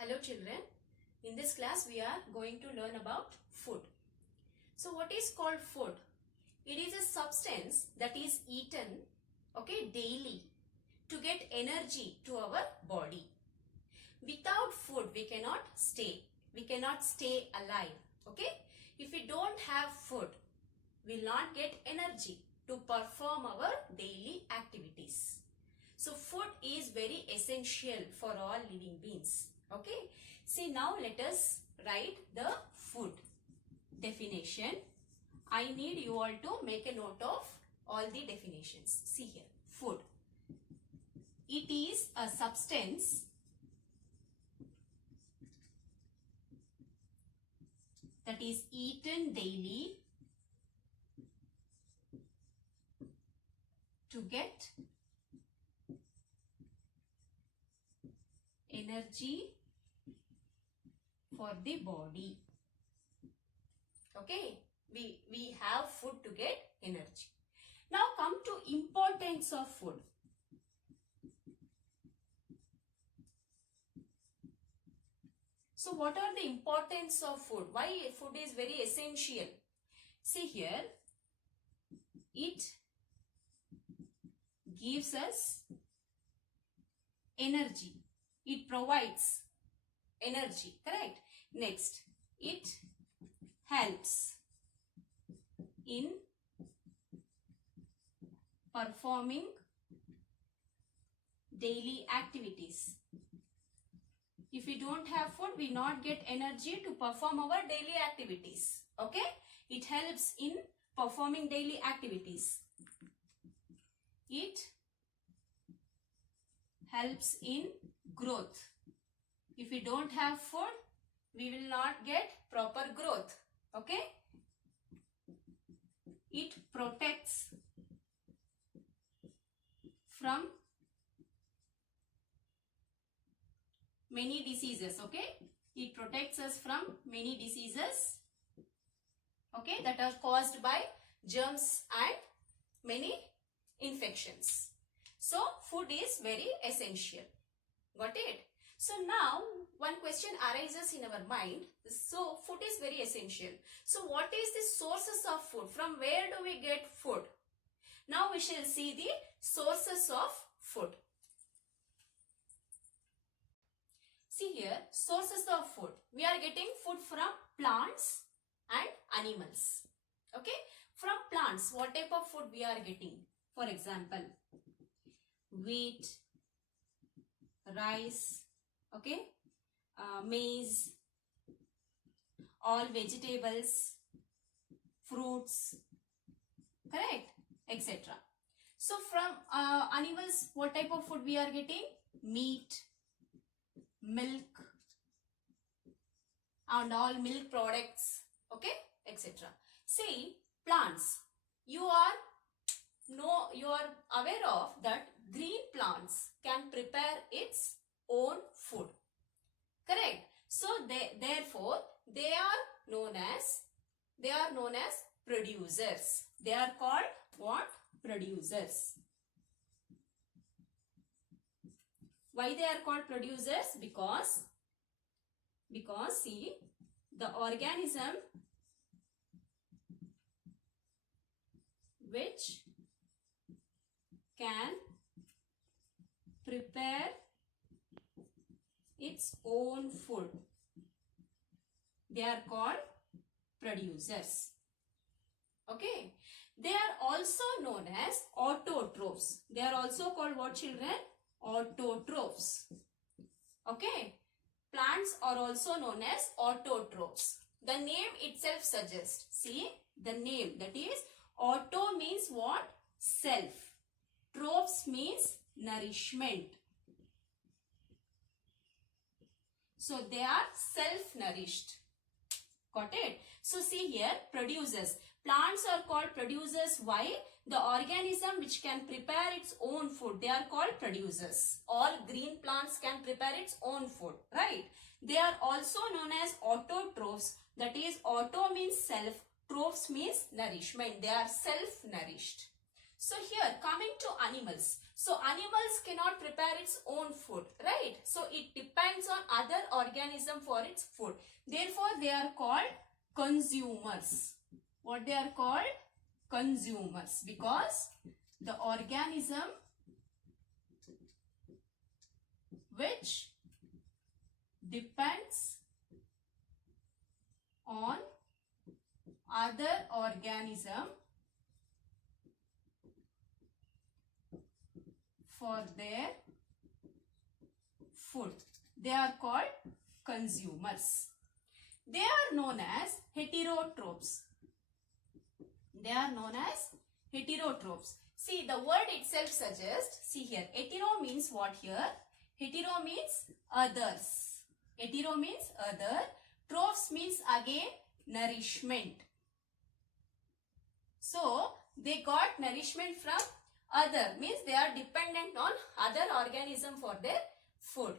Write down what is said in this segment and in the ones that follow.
Hello children, in this class we are going to learn about food. So what is called food? It is a substance that is eaten daily to get energy to our body. Without food we cannot stay. We cannot stay alive. If we don't have food, we will not get energy to perform our daily activities. So food is very essential for all living beings. See, now let us write the food definition. I need you all to make a note of all the definitions. See here, food. It is a substance that is eaten daily to get energy for the body. We have food to get energy. Now come to importance of food. So what are the importance of food? Why food is very essential? See here, it gives us energy. It provides energy, correct? Next, it helps in performing daily activities. If we don't have food, we not get energy to perform our daily activities. It helps in performing daily activities. It helps in growth. If we don't have food, we will not get proper growth. It protects from many diseases. It protects us from many diseases that are caused by germs and many infections. So food is very essential. Got it? So now one question arises in our mind. So food is very essential. So what is the sources of food? From where do we get food? Now we shall see the sources of food. See here, sources of food. We are getting food from plants and animals. From plants, what type of food we are getting? For example, wheat, rice, maize, all vegetables, fruits, correct, etc. So from animals, what type of food we are getting? Meat, milk, and all milk products, etc. See, plants, you are aware of that green plants can prepare its own food, correct? So therefore they are known as producers. They are called what? Producers. Why they are called producers? Because see, the organism which can prepare its own food, they are called producers. They are also known as autotrophs. They are also called what, children? Autotrophs. Plants are also known as autotrophs. The name itself suggests. See, the name, that is, auto means what? Self. Trophs means nourishment. So they are self-nourished. Got it? So see here, producers. Plants are called producers. Why? The organism which can prepare its own food, they are called producers. All green plants can prepare its own food, right? They are also known as autotrophs. That is, auto means self, trophs means nourishment. They are self-nourished. So here coming to animals. So animals cannot prepare its own food, right? So it depends on other organism for its food. Therefore they are called consumers. What they are called? Consumers, because the organism which depends on other organism for their food, they are called consumers. They are known as heterotrophs. They are known as heterotrophs. See, the word itself suggests, see here, hetero means what here? Hetero means others. Hetero means other. Trophs means again nourishment. So, they got nourishment from other, means they are dependent on other organism for their food.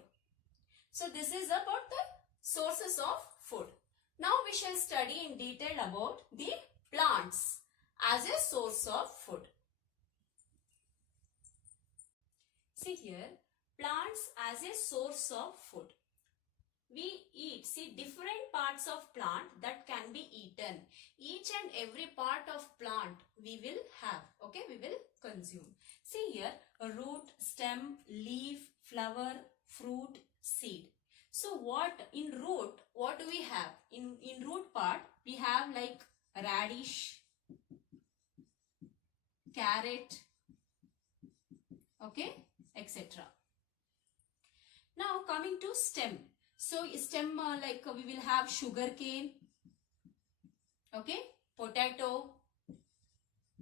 So, this is about the sources of food. Now, we shall study in detail about the plants as a source of food. See here, plants as a source of food. We eat, see, different parts of plant that can be eaten. Each and every part of plant we will have, okay, we will consume. See here, a root, stem, leaf, flower, fruit, seed. So what in root, what do we have? In root part, we have like radish, carrot, okay, etc. Now coming to stem. So stem like we will have sugar cane, okay, potato,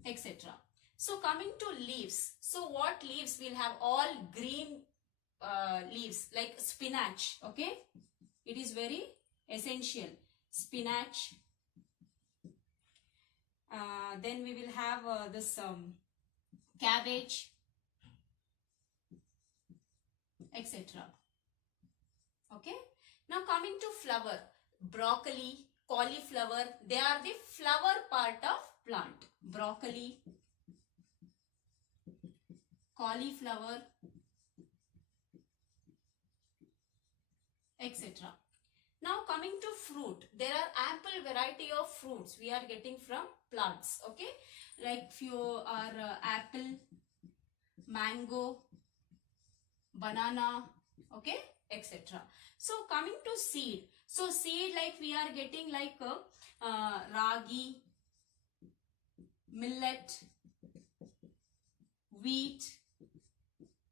etc. So coming to leaves. So what leaves? We'll have all green leaves like spinach, okay. It is very essential. Spinach. Then we will have this cabbage, etc. Okay. Now coming to flower, broccoli, cauliflower, they are the flower part of plant. Broccoli, cauliflower, etc. Now coming to fruit, there are ample variety of fruits we are getting from plants, okay. Like few are apple, mango, banana, okay, etc. So coming to seed. So seed like we are getting like ragi, millet, wheat,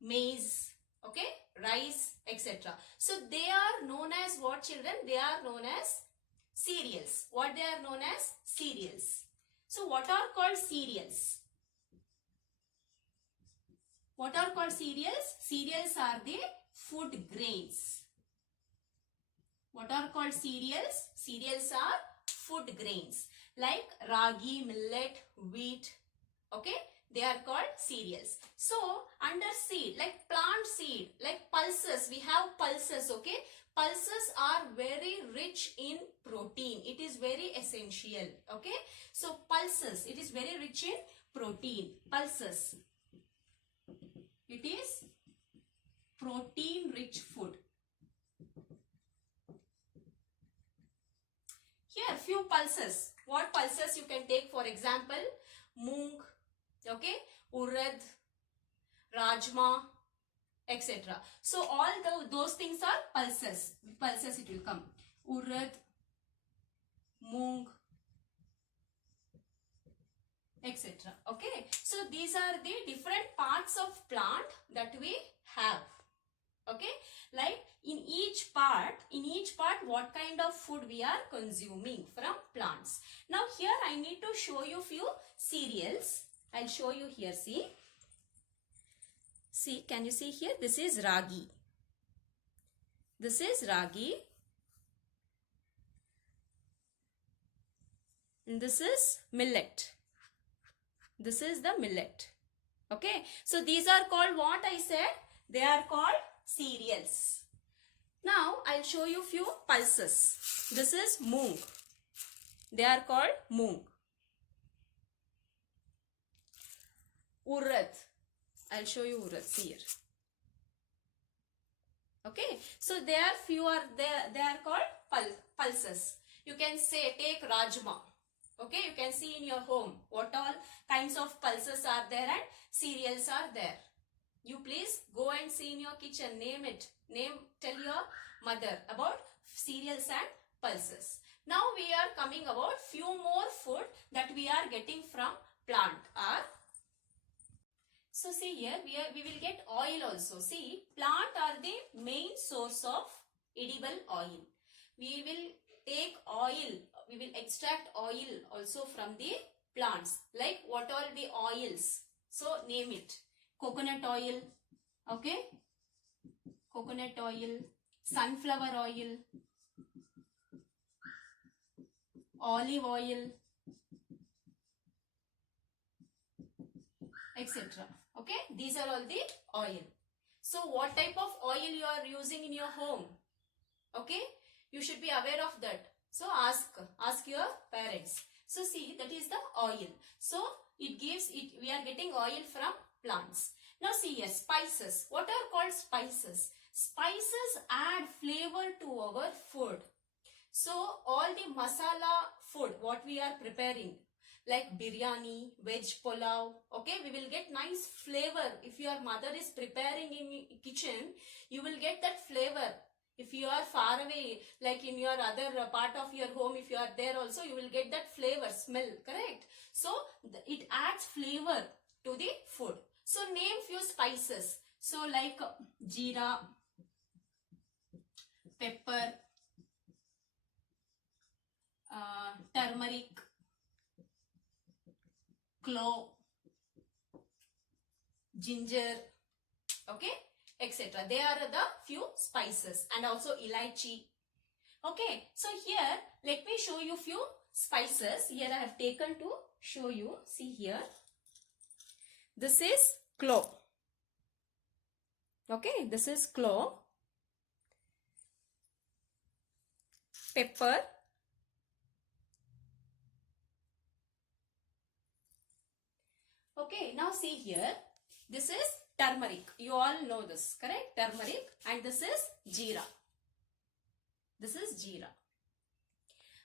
maize, okay, rice, etc. So they are known as what, children? They are known as cereals. What they are known as? Cereals. So what are called cereals? What are called cereals? Cereals are the food grains. What are called cereals? Cereals are food grains like ragi, millet, wheat, okay. They are called cereals. So under seed, like plant seed, like pulses, we have pulses, okay. Pulses are very rich in protein. It is very essential, okay. So pulses, it is very rich in protein. Pulses, it is protein rich food. Here few pulses. What pulses you can take? For example, moong, okay, urad, rajma, etc. So all those things are pulses. Pulses it will come. Urad, moong, etc. Okay. So these are the different parts of plant that we have. Okay. Like in each part what kind of food we are consuming from plants. Now here I need to show you few cereals. I'll show you here, see. See, can you see here? This is ragi. This is ragi. And this is millet. This is the millet. Okay. So these are called what I said? They are called cereals. Now I'll show you few pulses. This is moong. They are called moong. urad. I'll show you urad. See here. Okay, so there are they are called pulses. You can say take rajma. Okay, you can see in your home what all kinds of pulses are there and cereals are there. You please go and see in your kitchen. Name it. Tell your mother about cereals and pulses. Now we are coming about few more food that we are getting from plant. So see here, we will get oil also. See, plant are the main source of edible oil. We will take oil, we will extract oil also from the plants. Like what all the oils? So name it. Coconut oil, okay? Coconut oil, sunflower oil, olive oil, etc. Okay, these are all the oil. So what type of oil you are using in your home? Okay, you should be aware of that. So ask your parents. So see, that is the oil. So it gives it. We are getting oil from plants. Now see here, spices. What are called spices? Spices add flavor to our food. So all the masala food what we are preparing, like biryani, veg pulao, okay, we will get nice flavor. If your mother is preparing in kitchen, you will get that flavor. If you are far away, like in your other part of your home, if you are there also, you will get that flavor, smell, correct? So it adds flavor to the food. So name few spices. So like jeera, pepper, turmeric, clove, ginger, okay, etc. They are the few spices, and also elaichi. Okay, so here let me show you few spices. Here I have taken to show you. See here. This is clove. Okay, this is clove. Pepper. Okay, now see here. This is turmeric. You all know this, correct? Turmeric. And this is jeera. This is jeera.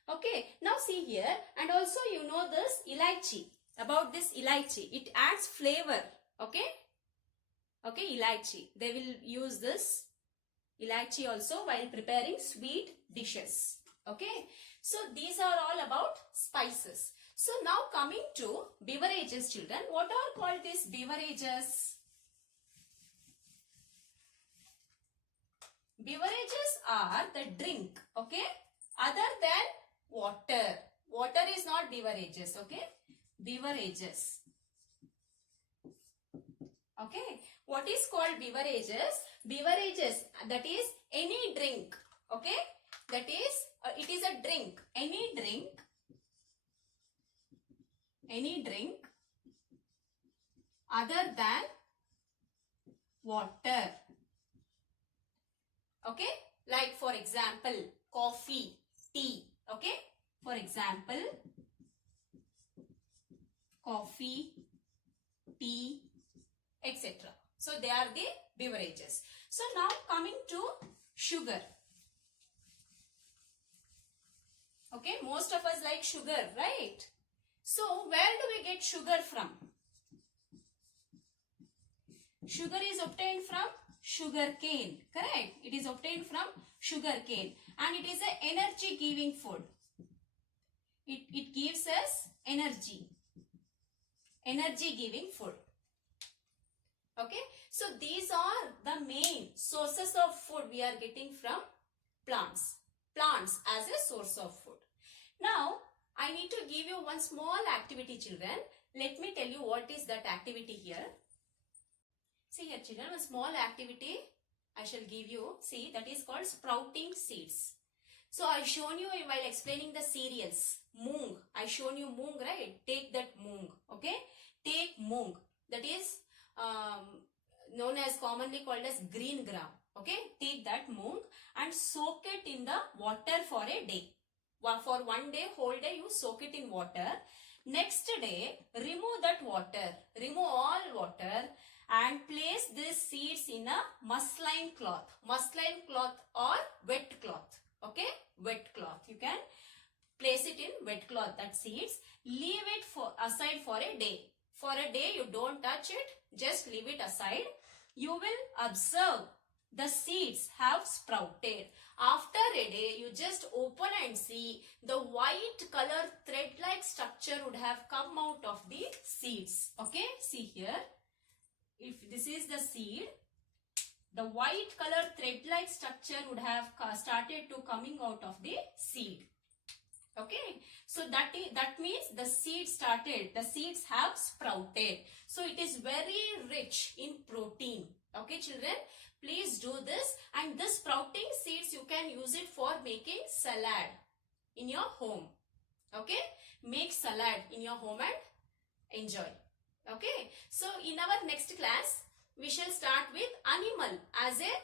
Okay, now see here. And also you know this elaichi. About this elaichi. It adds flavor. Okay? Okay, elaichi. They will use this elaichi also while preparing sweet dishes. Okay? So these are all about spices. So now coming to beverages, children. What are called these beverages? Beverages are the drink, okay, other than water. Water is not beverages, okay? Beverages. Okay. What is called beverages? Beverages, that is any drink, okay? That is, it is a drink. Any drink other than water. Okay, like for example, coffee, tea. Okay, for example, coffee, tea, etc. So they are the beverages. So now coming to sugar. Okay, most of us like sugar, right? So where do we get sugar from? Sugar is obtained from sugar cane, correct? It is obtained from sugar cane, and it is an energy giving food. It gives us energy giving food. Okay, so these are the main sources of food we are getting from plants as a source of food. Now I need to give you one small activity, children. Let me tell you what is that activity here. See here, children, a small activity I shall give you. See, that is called sprouting seeds. So I shown you while explaining the cereals. Moong. I shown you moong, right? Take that moong. Okay? Take moong. That is known as commonly called as green gram. Okay? Take that moong and soak it in the water for a day. For one day, whole day you soak it in water. Next day, remove that water. Remove all water and place these seeds in a muslin cloth. Muslin cloth or wet cloth. Okay? Wet cloth. You can place it in wet cloth, that seeds. Leave it aside for a day. For a day, you don't touch it. Just leave it aside. You will observe the seeds have sprouted. After a day, you just open and see the white color thread-like structure would have come out of the seeds. Okay, see here. If this is the seed, the white color thread-like structure would have started to coming out of the seed. Okay, so that means the seeds have sprouted. So it is very rich in protein. Okay, children, please do this. And this sprouting seeds, you can use it for making salad in your home. Okay, make salad in your home and enjoy. Okay, so in our next class, we shall start with animal as a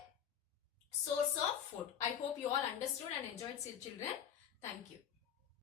source of food. I hope you all understood and enjoyed, children. Thank you.